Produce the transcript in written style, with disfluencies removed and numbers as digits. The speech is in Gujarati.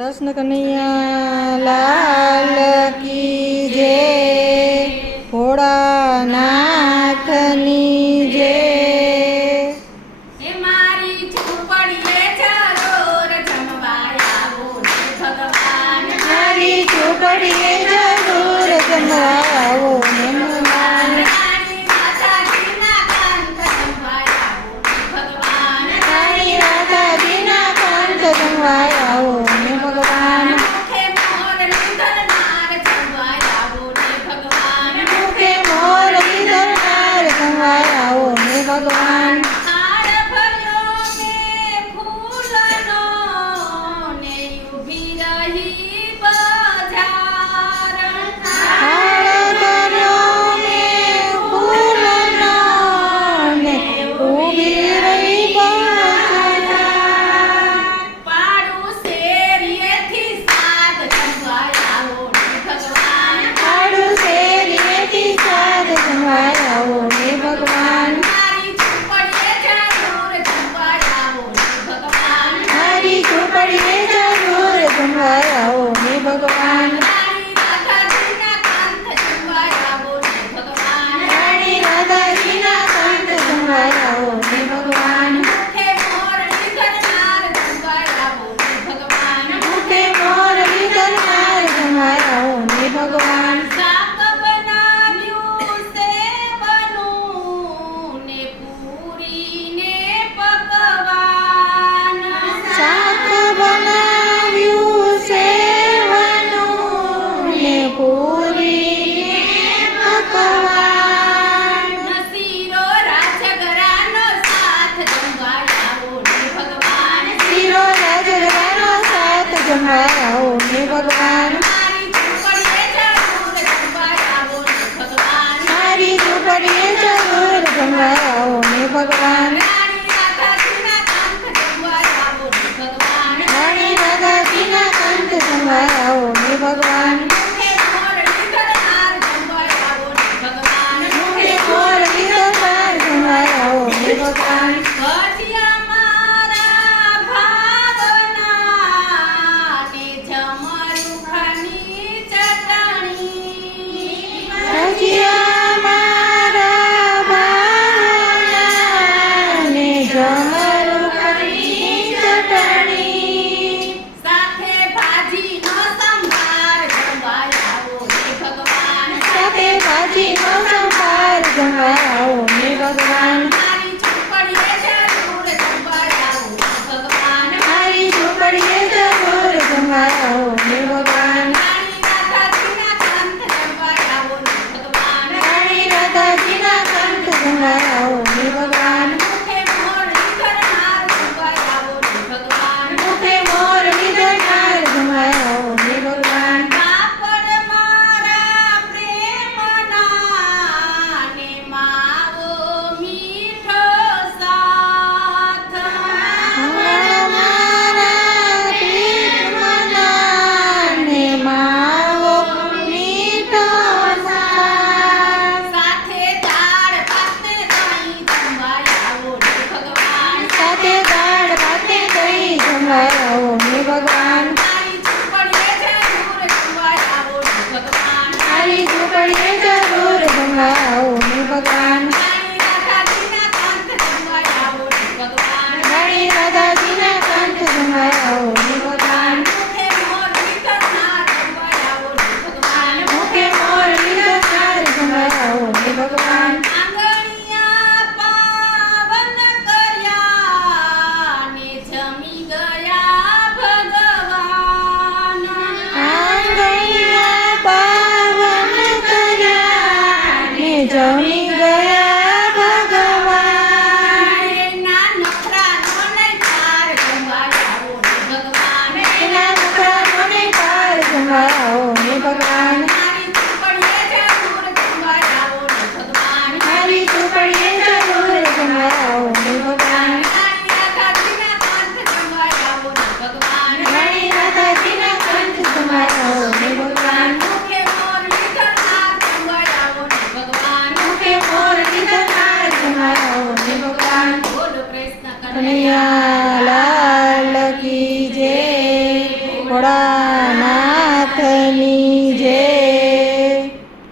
કૃષ્ણ કનૈયા લાલ કી જય, ભોળાનાથની જય. હે મારી ઝૂંપડીએ જરૂર જમવા આવો ને ભગવાન. મારી ઝૂંપડીએ જરૂર જમવા આવો ને ભગવાન. રાણી માતાજીના કંઠ જમવા આવો ને ભગવાન. રાણી માતાજીના કંઠ જમવા આવો ને ભગવાન. મુખે મોરલી ધરનાર જમવા આવો ને ભગવાન. મુખે મોરલી ધરનાર જમવા આવો ને ભગવાન. હાર ભર્યો કે ફૂલનો ને ઊભી રહી બજાર. હાર ધર્યો ને ફૂલનો ને ઊભી રહી બજાર. પાડું શેરીએથી સાદ જમવા આવો ને ભગવાન. આડું શેરીએથી સાદ જમવા આવો ને ભગવાન. મારી ઝૂંપડીએ જરૂર જમવા આવો ને ભગવાન. મારી ઝૂંપડીએ જરૂર જમવા આવો ને ભગવાન. રાણી રાધાજીના કંઠ જમવા આવો ને ભગવાન. રાણી રાધાજીના કંઠ જમવા આવો ને ભગવાન. મુખે મોરલી ધરનાર જમવા આવો ને ભગવાન. મુખે મોરલી ધરનાર જમવા આવો ને ભગવાન. શાક બનાવ્યું સેવનું ને પૂરીને પકવાન. શાક બનાવ્યું સેવનું ને પૂરી પકવાન. નસીરો રાજગરાનો સાથ જમવા આવો ને ભગવાન. શીરો રાજગરાનો સાથ જમવા આવો ને ભગવાન. મારી ઝૂંપડીએ જરૂર જમવા આવો ને ભગવાન. મારી ઝૂંપડીએ જરૂર જમવા આવો ને ભગવાન. રાણી રાધાજીના કંઠ જમવા આવો ને ભગવાન. રાણી રાધાજીના કંઠ જમવા આવો ને ભગવાન. મુખે મોરલી ધરનાર જમવા આવો ને ભગવાન. મુખે મોરલી ધરનાર જમવા આવો ને ભગવાન. ભજીયા મારા ભાવના ને જમરૂખની ચટણી. ભજીયા મારા ભાવના ને જમરૂખની ચટણી. સાથે ભાજીનો સંભાર જમવા આવો ને ભગવાન. સાથે ભાજીનો સંભાર જમવા આવો ને ભગવાન. મારી ઝૂંપડીએ જરૂર જમવા આવો ને ભગવાન. મારી ઝૂંપડીએ જરૂર જમવા આવો ને ભગવાન. રાણી રાધાજીના કંઠ જમવા આવો ને ભગવાન. રાણી રાધાજીના કંઠ જમવા આવો ને ભગવાન. મુખે મોરલી ધરનાર જમવા આવો ને ભગવાન. મુખે મોરલી ધરનાર જમવા આવો ને ભગવાન. કાપડ મારા પ્રેમના ને માવો મીઠો સાથ. મારા પ્રેમના ભોળાનાથની